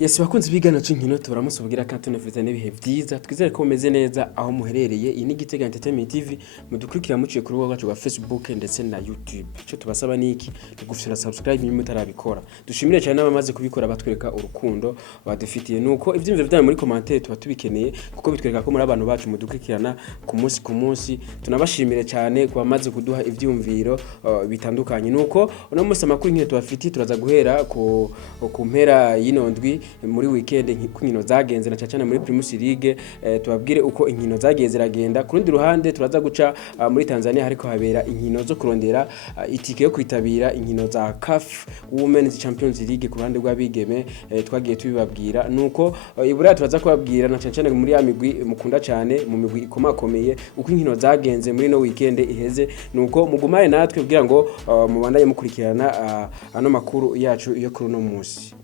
Yes bakunze bigana c'inkino turamusubigira kandi tunafite n'ibihe vyiza twizere ko mumeze neza aho muherereye iyi ni Gitega Entertainment TV mudukurikira muciye kuri rwacu rwa Facebook ndetse na YouTube cyo tubasaba niki tugufira subscribe nyuma mutarabikora dushimire cyane abamaze kubikora batwereka urukundo badufitiye nuko ivyimviro byanyu muri commentaire tuba tubikeneye kuko bitwereka ko muri abantu bacu mudukurikirana ku munsi tunabashimire cyane kubamaze kuduha ivyumviro bitandukanye nuko uno munsi amakuru nkino tubafitiye turaza guhera ku mpera y'inondwi muri weekend inkino zagenze na cyane muri Primus League tubabwire uko inkino zagiye ziragenda ku rundi ruhande turaza guca muri Tanzania hariko habera inkino zo kurondera itike yo kwitabira inkino za CAF Women's Champions League ku ruhande rw'abigeme twagiye tubibabwira nuko ibura turaza kubabwira na cyane muri ya migwi mukunda cyane mu migwi ikomakomeye uko inkino zagenze muri no weekend iheze nuko mugumaye natwe kugira ngo mubandaye mukurikirana ano makuru yacu yo kuri no munsi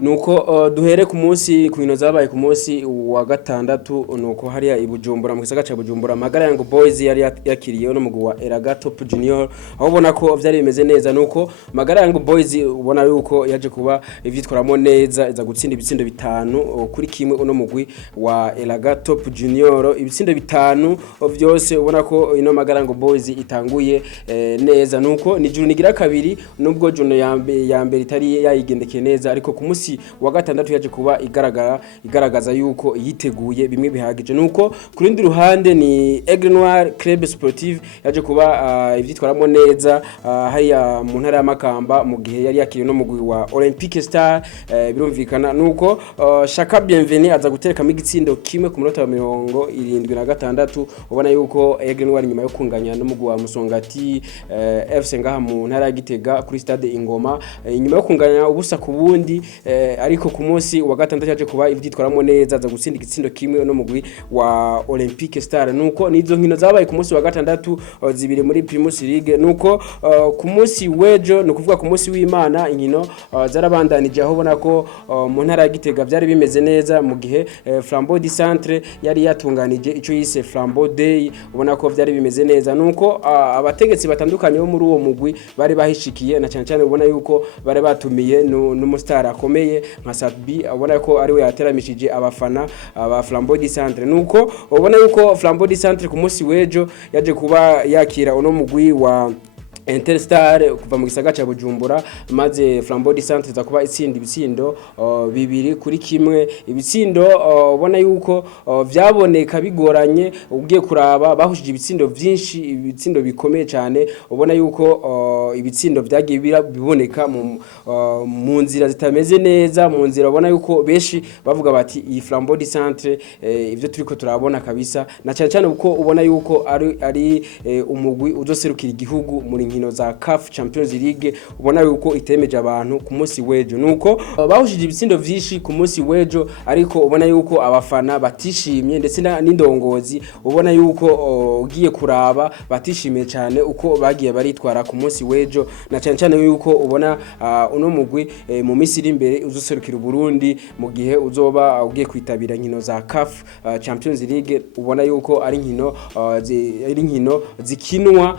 nuko duhere ku munsi ku bino zabaye ku munsi wa gatandatu nuko hariya ibujumbura mu gisagara ca Bujumbura Magara Young Boys yari yakiriye no mugwi wa Eraga Top Junior aho ubona ko vyari bimeze neza nuko Magara Young Boys ubona yuko yaje kuba ivyitwaramo neza iza gutsinda ibitsindo bitanu kuri kimwe uno mugwi wa Eraga Top Junior ibitsindo bitanu vyose ubona ko ino Magara Young Boys itanguye neza nuko ni juru nigira kabiri nubwo juno ya mbere itari yayigendekeye neza ariko ku munsi wa gatandatu yaje kuba igaragaza yuko yiteguye bimwe bihagije nuko kurindi ruhande ni Aigle Noir Club Sportive yaje kuba ivyitwaramo neza hariya mu ntara y'Amakamba mu gihe yari yakiriye no mugwi wa Olympique Star birumvikana nuko Shaka Bienvenue aza guterekamo igitsindo kimwe ku minota 76 ubona yuko Aigle Noir nyuma yo kunganya no mugwi wa Musongati FC ngaha mu ntara ya Gitega kuri stade Ingoma nyuma yo kunganya ubusa ku bundi ariko ku munsi wa gatandatu yaje kuba ivyitwaramo neza za gutsinda igitsindo kimwe no mugwi wa Olympique Star nuko nizo nkino zabaye ku munsi wa gatandatu zibiri muri Primus League nuko ku munsi wejo no kuvuga ku munsi w'Imana inkino zarabandanije aho ubona ko mu ntara ya Gitega byari bimeze neza mu gihe Flambeau du Centre yari yatunganije ico yise Flambeau Day ubona ko byari bimeze neza nuko abategetsi batandukanye bo muri uwo mugwi bari bahishikiye na cyane ubona yuko bari batumiye n'umustar akomeye nka Satbi abona ko ari we yateramishije abafana aba Flambeau du Centre nuko ubona yuko Flambeau du Centre ku munsi wejo yaje kuba yakira uno mugwi wa Interstar kuva mu gisagara ca Bujumbura maze Flambeau du Centre za kuba itsinda ibitsindo bibiri kuri kimwe ibitsindo ubona yuko vyaboneka bigoranye ugiye kuraba bahushije ibitsindo vyinshi ibitsindo bikomeye cyane ubona yuko ibitsindo vyagiye biboneka mu nzira zitameze neza mu nzira ubona yuko beshi bavuga bati iyi Flambeau du Centre ivyo turiko turabona kabisa na cyane uko ubona yuko ari umugwi uzoserukira igihugu muri nkino za CAF Champions League ubona yuko itemeje abantu ku munsi wejo nuko bahushije ibitsindo vyinshi ku munsi wejo ariko ubona yuko abafana batishimye ndetse n'indongozi ubona yuko ugiye kuraba batishimiye cyane uko bagiye baritwara ku munsi wejo na cyane yuko ubona uno mugwi mu minsi iri imbere uzoserukira Burundi mu gihe uzoba ugiye kwitabira nkino za CAF Champions League ubona yuko ari nkino zikinwa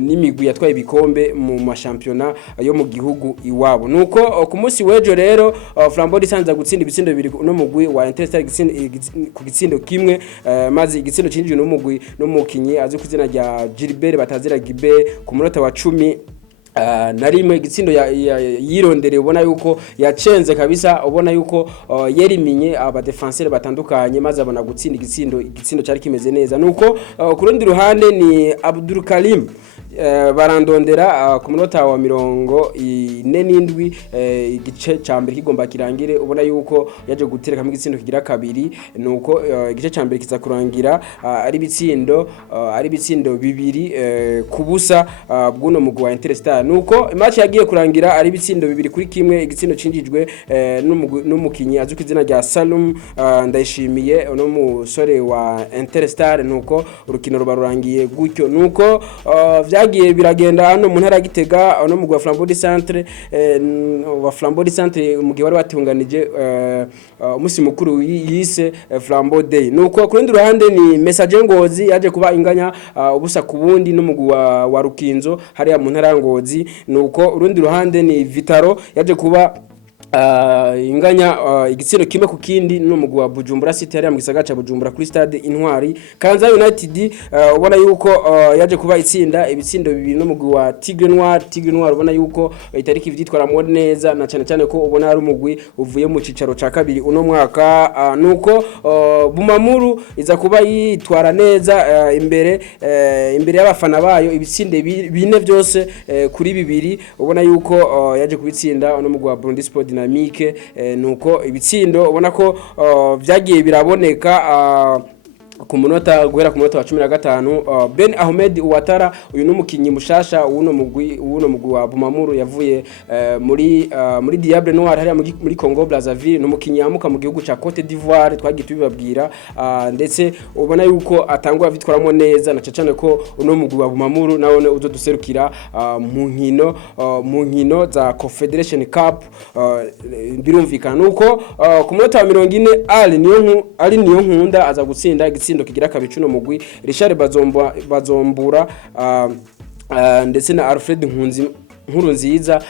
n'imigwi yatwaye ibikombe mu mashampiona yo mu gihugu iwabo nuko ku munsi wejo rero Flambeau du Centre gutsinda ibitsindo bibiri no mugwi wa Interstar ku gitsindo kimwe maze igitsindo cinjije no mugwi no mukinyi azi kuzina rya Gilbert Batazira Gilbert ku munota wa 10 narimwe igitsindo yirondere ubona yuko yacenze kabisa ubona yuko yeriminye aba defenseur batandukanye maze abona gutsinda igitsindo cyari kimeze neza nuko ku rundi ruhande ni Abdul Karim barandondera ku munota wa 47 igice cyambere kigomba kirangire ubona yuko yaje gutereka mu gitsindo kigira kabiri nuko igice cyambere kiza kurangira ari bitsindo bibiri kubusa bw'uno mugwi wa Interstar nuko match yagiye kurangira ari bitsindo bibiri kuri kimwe igitsindo cinjijwe n'umukinyi azuka izina rya Salum Ndayishimiye no musore wa Interstar nuko urukino rubarurangiye gutyo nuko vyagiye biragenda hano mu ntara Gitega no mugwa Flambeau du Centre wa Flambeau du Centre mu gihe wari watunganije umunsi mukuru yise Flambeau Day nuko ku rundi ruhande ni Message Ngozi yaje kuba inganya ubusa ku bundi no mugwa wa Rukinzo hariya mu ntara Ngozi nuko urundi ruhande ni Vitaro yaje kuba inganya igitsino kimwe ku kindi n'umugwi wa Bujumbura City hariya mu gisagara ca Bujumbura kuri stade Intwari. Kanza United ubona yuko yaje kuba itsinda ibitsindo bibiri n'umugwi wa Tigre Noir ubona yuko itariki ivyitwara mu neza na cyane cyane ko ubona ari umugwi uvuye mu cicaro ca kabiri uno mwaka nuko Bumamuru iza kuba yitwara neza imbere y'abafana bayo ibitsinde bine byose kuri bibiri ubona yuko yaje kubitsinda no mugwi wa Burundi Sport Dynamique nuko ibitsindo ubona ko vyagiye biraboneka ku munota guhera ku munota wa 15 Ben Ahmed Ouattara uyu numukinyi mushasha uno mugwi wa Bumamuru yavuye muri Diable Noir hariya muri Congo Brazzaville numukinyi yamuka mu gihugu ca Cote d'Ivoire twagituye babwira ndetse ubona yuko atangwa vitwaramo neza na cyane ko uno mugwi wa Bumamuru nawone uzo duserukira mu nkino za Confederation Cup birumvikana nuko ku munota wa 40 ali niyo nkunda aza gutsinda igitsindo kigira kabicuno mugwi Richard Bazombura ndetse na Alfred Nkuru nziza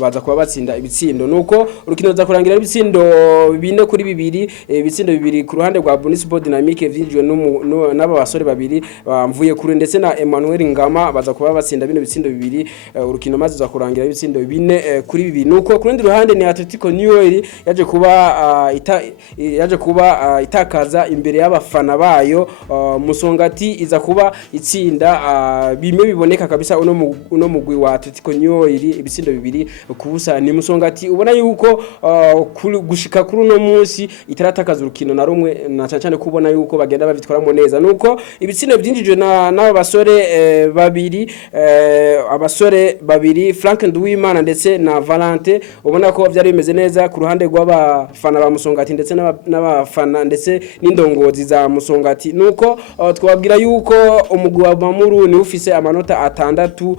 baza kuba batsinda ibitsindo nuko urukino za kurangira ibitsindo bine kuri bibiri ibitsindo bibiri ku ruhande rwa Burundi Sport Dynamique vyinjiwe n'aba basore babiri bamvuye kuri ndetse na Emmanuel Ngama baza kuba batsinda bino bitsindo bibiri urukino maze za kurangira ibitsindo bine kuri bibiri nuko ku rundi ruhande ni Atletico New yaje kuba itakaza imbere y'abafana bayo Musongati iza kuba itsinda bimwe biboneka kabisa uno mugwi wa Atletico Nyoiri ibisindo bibiri kubusa ni Musongati ubona yuko gushika kuri uno munsi itaratakaza urukino na rumwe na cyane kubona yuko bagenda bavitwaramo neza nuko ibitsindo byinjijwe n'aba basore babiri Frank Nduwimana ndetse na Valente ubona ko byari bimeze neza ku ruhande rw'abafana ba Musongati ndetse n'abafana ndetse n'indongozi za Musongati nuko twabwira yuko umugwi wa Bumamuru ni ufise amanota 6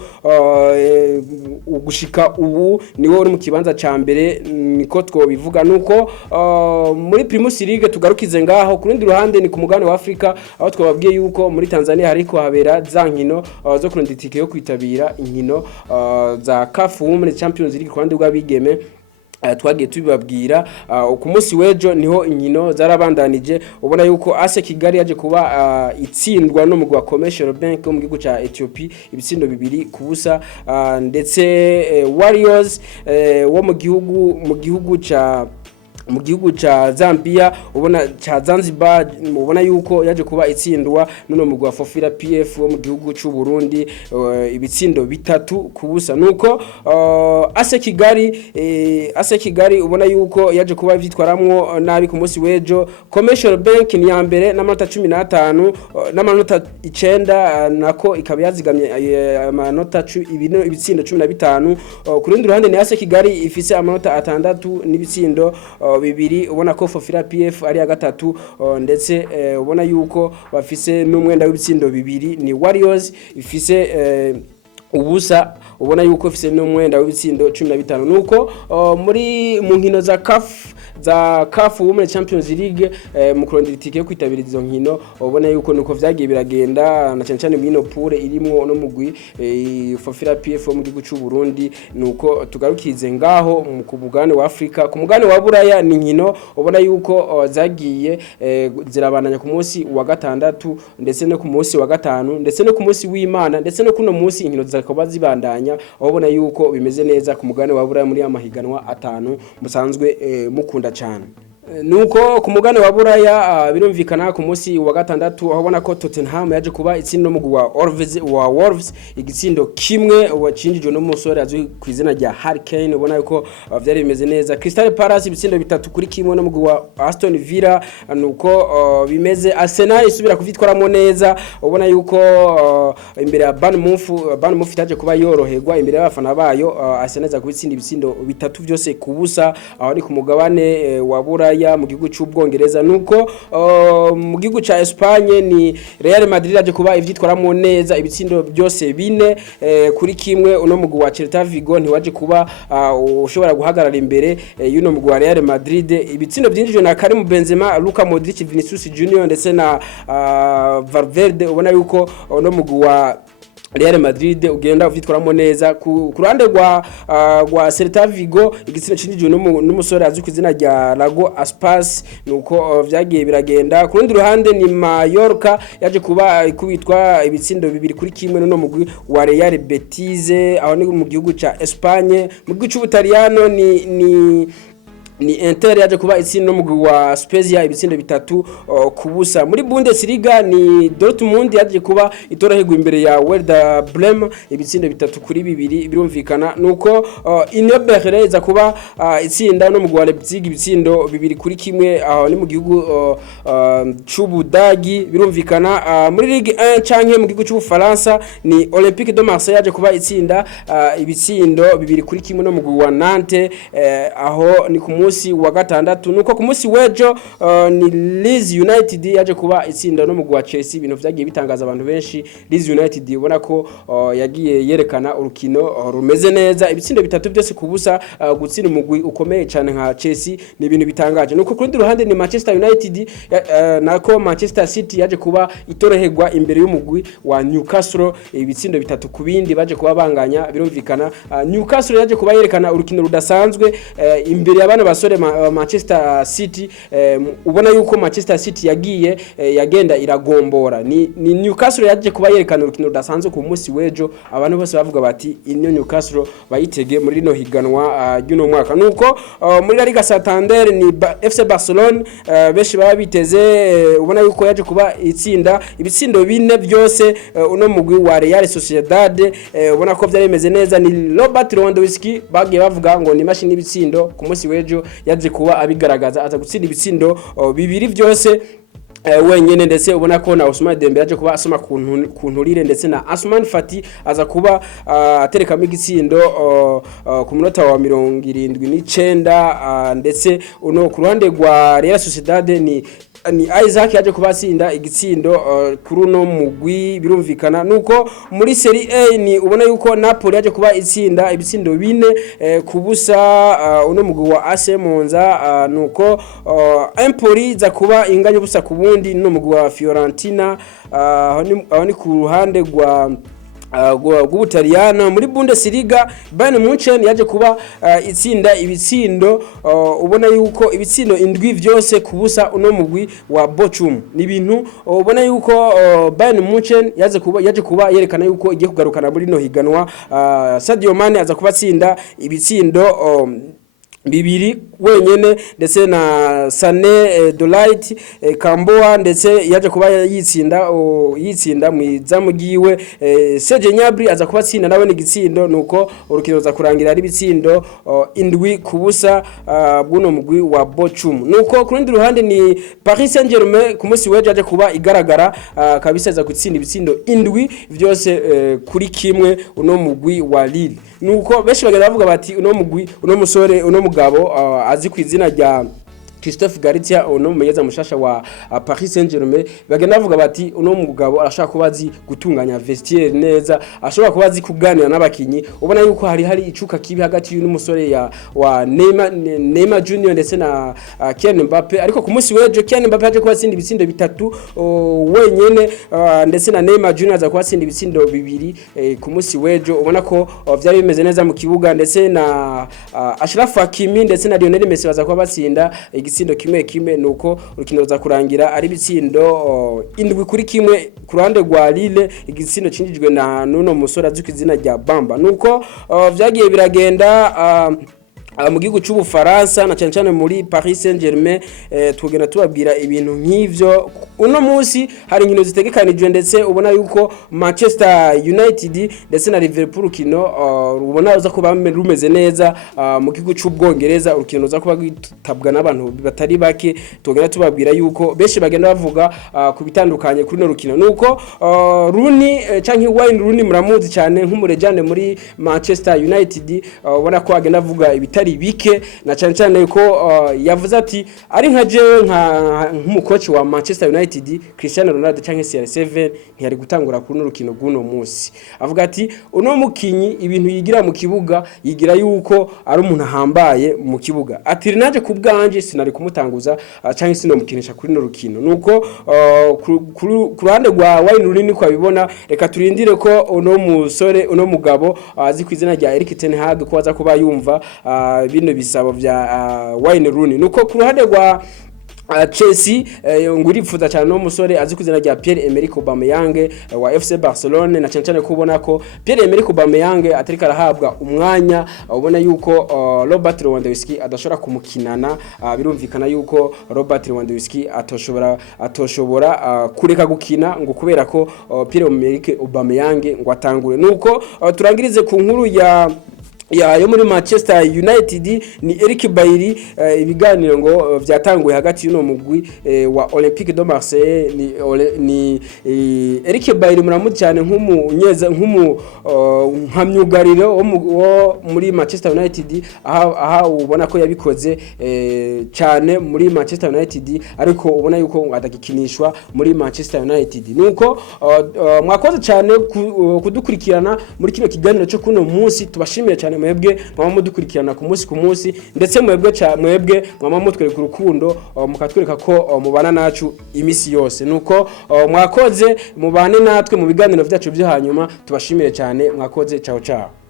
ugushika ubu niwo uri mu kibanza ca mbere niko twobivuga nuko muri Primus League tugarukize ngaho ku rundi ruhande ni ku mugabane wa Afrika aho twababwiye yuko muri Tanzania hariko habera za nkino zo kurondera itike yo kwitabira inkino za CAF Women's Champions League ku ruhande rw'abigeme twagiye tubibabwira ku munsi wejo niho inkino zarabandanije ubona yuko AS Kigali yaje kuba itsindwa no mugwa Commercial Bank mu gihugu ca Ethiopia ibitsindo bibiri kubusa ndetse Warriors wo mu gihugu ca Zambia ubona ca Zanzibar ubona yuko yaje kuba itsindwa none mugwa Fofira PF wo mu gihugu c'u Burundi ibitsindo bitatu kubusa nuko AS Kigali ubona yuko yaje kuba vyitwaramwo nabi ku munsi wejo Commercial Bank ni ya mbere n'amanota 15 n'amanota 9 nako ikaba yazigamye amanota ibitsindo 15 ku rundi ruhande ni AS Kigali ifise amanota 6 n'ibitsindo bibiri ubona ko Fofira PF ari ya gatatu ndetse ubona yuko bafise n'umwenda w'ibitsindo bibiri ni Warriors ifise ubusa ubona yuko ifise n'umwenda w'ibitsindo 15 nuko mu nkino za CAF Women's Champions League mu kurondera itike yo kwitabira izo nkino ubona yuko nuko vyagiye biragenda na cyane mwino pure irimwo no mugwi Fofira PF mu gihugu c'u Burundi nuko tugarukize ngaho ku mugabane wa Afrika ku mugabane wa Buraya ni nkino ubona yuko zagiye zirabandanya ku munsi wa gatandatu ndetse no ku munsi wa gatanu ndetse no ku munsi w'Imana ndetse no kuno munsi inkino zakaba zibandanya ubona yuko bimeze neza ku mugabane wa Buraya muri amahiganwa 5 musanzwe mukunda cyane nuko ku mugane wa Buraya birumvikana ku munsi wa gatandatu aho ubona ko Tottenham yaje kuba itsindo mu wa Wolves igitsindo kimwe wacinjije no musore azwi ku izina rya Harry Kane ubona yuko vyari bimeze neza Crystal Palace ibitsindo bitatu kuri kimwe no mu wa Aston Villa nuko bimeze Arsenal isubira kuvitwaramo neza ubona yuko imbere ya Bournemouth yaje kuba yoroherwa imbere y'abafana bayo Arsenal za kubitsinda ibitsindo bitatu byose kubusa aho ni ku mugabane wa Buraya mu gihugu cy'Ubwongereza nuko mu gihugu ca Espagne ni Real Madrid yaje kuba ivyitwaramo neza ibitsindo byose bine kuri kimwe uno mugwi wa Celta Vigo ntiwaje kuba ushobora guhagarara imbere y'uno mugwi wa Real Madrid ibitsindo byinjijwe na Karim Benzema Luka Modric Vinicius Junior ndetse na Valverde ubona yuko uno mugwi wa Real Madrid ugenda uvyitwaramo neza ku ruhande rwa Celta Vigo igitsina cinjijwe n'umusore azwi ku izina rya Lago Aspas nuko vyagiye biragenda ku rundi ruhande ni Mallorca yaje kuba ikubitwa ibitsindo bibiri kuri kimwe no mugwi wa Real Betis aho ni mu gihugu ca Espagne mu gihugu c'Ubutaliyano ni Inter yaje kuba itsindo mugwi wa Spezia ibitsindo bitatu kubusa muri Bundesliga ni Dortmund yaje kuba itorahegwa imbere ya Werder Bremen ibitsindo bitatu kuri bibiri birumvikana nuko Union Berlin iza kuba itsinda no mugwi wa Leipzig ibitsindo bibiri kuri kimwe aho ni mu gihugu c'Ubudagi birumvikana muri Ligue 1 canke mu gihugu c'Ubufaransa ni Olympique de Marseille yaje kuba itsinda ibitsindo bibiri kuri kimwe no mugwi wa Nantes aho ni ku musi wa gatandatu nuko ku musi wejo ni Leeds United yaje kuba itsinda no mugwi wa Chelsea ibintu vyagiye bitangaza abantu benshi Leeds United ubona ko yagiye yerekana urukino rumeze neza ibitsindo bitatu byose kubusa gutsinda umugwi ukomeye cyane nka Chelsea ni ibintu bitangaje nuko ku rundi ruhande ni Manchester United nako Manchester City yaje kuba itorehegwa imbere y'umugwi wa Newcastle ibitsindo bitatu kubindi baje kuba banganya birumvikana Newcastle yaje kuba yerekana urukino rudasanzwe imbere y'abana basore Manchester City ubona yuko Manchester City yagiye yagenda iragombora ni Newcastle yaje kuba yerekana urukino rudasanzwe ku munsi wejo abantu bose bavuga bati inyo Newcastle bayitege muri no higanwa y'uno mwaka nuko muri La Liga Santander ni FC Barcelona beshi baba biteze ubona yuko yaje kuba itsinda ibitsindo bine byose uno mugwi wa Real Sociedad ubona ko byaremeze neza ni Robert Lewandowski bagiye bavuga ngo ni mashini ibitsindo ku munsi wejo yaje kuba abigaragaza aza gutsinda ibitsindo bibiri byose wenyene ndetse ubona ko na Ousmane Dembele yaje kuba asoma ku nturire ndetse na Asman Fati aza kuba aterekamo igitsindo ku munota wa 79 ndetse uno ku ruhande rwa Real Sociedad ni Isaac yaje kubasinda igitsindo kuri uno mugwi birumvikana nuko muri Serie A ni ubona yuko Napoli yaje kuba itsinda ibitsindo bine kubusa uno mugwi wa AC Monza nuko Empoli za kuba inganya busa kubundi no mugwi wa Fiorentina aho ni ku ruhande rwa Ubutaliyano muri Bundesliga Bayern Munchen yaje kuba itsinda ibitsindo ubona yuko ibitsindo indwi byose kubusa uno mugwi wa Bochum ni ibintu ubona yuko Bayern Munchen yaje kuba yerekana yuko igiye kugarukana muri no higanwa Sadio Mane aza kuba tsinda ibitsindo bibiri wenyene ndetse na Sané Delight Kamboa ndetse yaje kuba yitsinda mu izamu giwe Serge Gnabry aza kuba tsinda nawe n'igitsindo nuko urukino za kurangira ari bitsindo indwi kubusa bw'uno mugwi wa Bochum nuko ku rundi ruhande ni Paris Saint-Germain ku munsi weje aje kuba igaragara kabisa za gutsinda ibitsindo indwi byose kuri kimwe uno mugwi wa Lille nuko beshi bagenda bavuga bati uno mugwi uno musore uno mugabo azi ku izina rya Christophe Galtier uno mumenyeza mushasha wa Paris Saint-Germain bagenda bavuga bati uno mugabo arashaka kubazi gutunganya vestiaire neza ashobora kubazi kuganira n'abakinyi ubona yuko hari icuka kibi hagati y'umusore wa Neymar Junior ndetse na Kylian Mbappe ariko ku munsi wejo Kylian Mbappe yaje kubatsinda ibitsindo bitatu wenyene ndetse na Neymar Junior aza kubatsinda ibitsindo bibiri ku munsi wejo ubona ko byari bimeze neza mu kibuga ndetse na Achraf Hakimi ndetse na Lionel Messi baza kubatsinda igitsindo kimwe nuko urukino za kurangira ari bitsindo indwi kuri kimwe ku ruhande rwa Lille igitsindo cinjijwe na nuno musore azuka izina rya Bamba nuko vyagiye biragenda mu gihugu c'Ubufaransa na cyane muri Paris Saint-Germain tugenda tubabwira ibintu nk'ivyo uno munsi hari inkino zitegekanijwe ndetse ubona yuko Manchester United ndetse na Liverpool kino ubona uza kuba rumeze neza mu gihugu c'Ubwongereza urukino uza kuba gitabwa n'abantu batari bake tugenda tubabwira yuko beshi bagenda bavuga ku bitandukanye kuri no rukino nuko Rooney canke Wayne Rooney muramuzi cyane nk'umurejane muri Manchester United ubona ko agenda avuga ibitari ibitari bike na cyane cyane ko yavuze ati ari nka jewe nk'umukoci wa Manchester United Cristiano Ronaldo cyangwa CR7 ntiyari gutangura kuri n'urukino guno munsi. Avuga ati uno mukinyi ibintu yigira mu kibuga yigira yuko ari umuntu ahambaye mu kibuga. Ati naje kubganje sinari kumutanguza cyangwa sino mukinisha kuri n'urukino. Nuko ku ruhande rwa Wayne Rooney ko abibona, reka turindire ko uno musore uno mugabo azi kwizina rya Erik ten Hag ko aza kuba yumva bino bisabo vya Wayne Rooney. Nuko ku ruhande rwa Chelsea ngurifuza cyane no musore azi kuzina rya Pierre-Emerick Aubameyang wa FC Barcelona, na cyane kubona ko Pierre-Emerick Aubameyang atarika arahabwa umwanya, ubona yuko Robert Lewandowski adashobora kumukinana. Birumvikana yuko Robert Lewandowski atoshobora kureka gukina ngo kubera ko Pierre-Emerick Aubameyang ngo atangure. Nuko turangirize ku nkuru yo muri Manchester United ni Eric Bailly. Ibiganiro ngo byatanguye hagati y'uno mugwi wa Olympique de Marseille. Ni Eric Bailly muramu cyane nkamyugariro wo muri Manchester United, aha ubona ko yabikoze cyane muri Manchester United, ariko ubona yuko adagikinishwa muri Manchester United. Nuko mwakoze cyane kudukurikirana muri kino kiganiro cyo kuno munsi. Tubashimiye cyane mwebwe mwama mudukurikirana ku munsi, ndetse mwebwe mwama mutwereka urukundo, mukatwereka ko mubana nacu imisi yose. Nuko mwakoze mubane natwe mu biganiro byacu byo hanyuma. Tubashimiye cyane, mwakoze. Ciao ciao.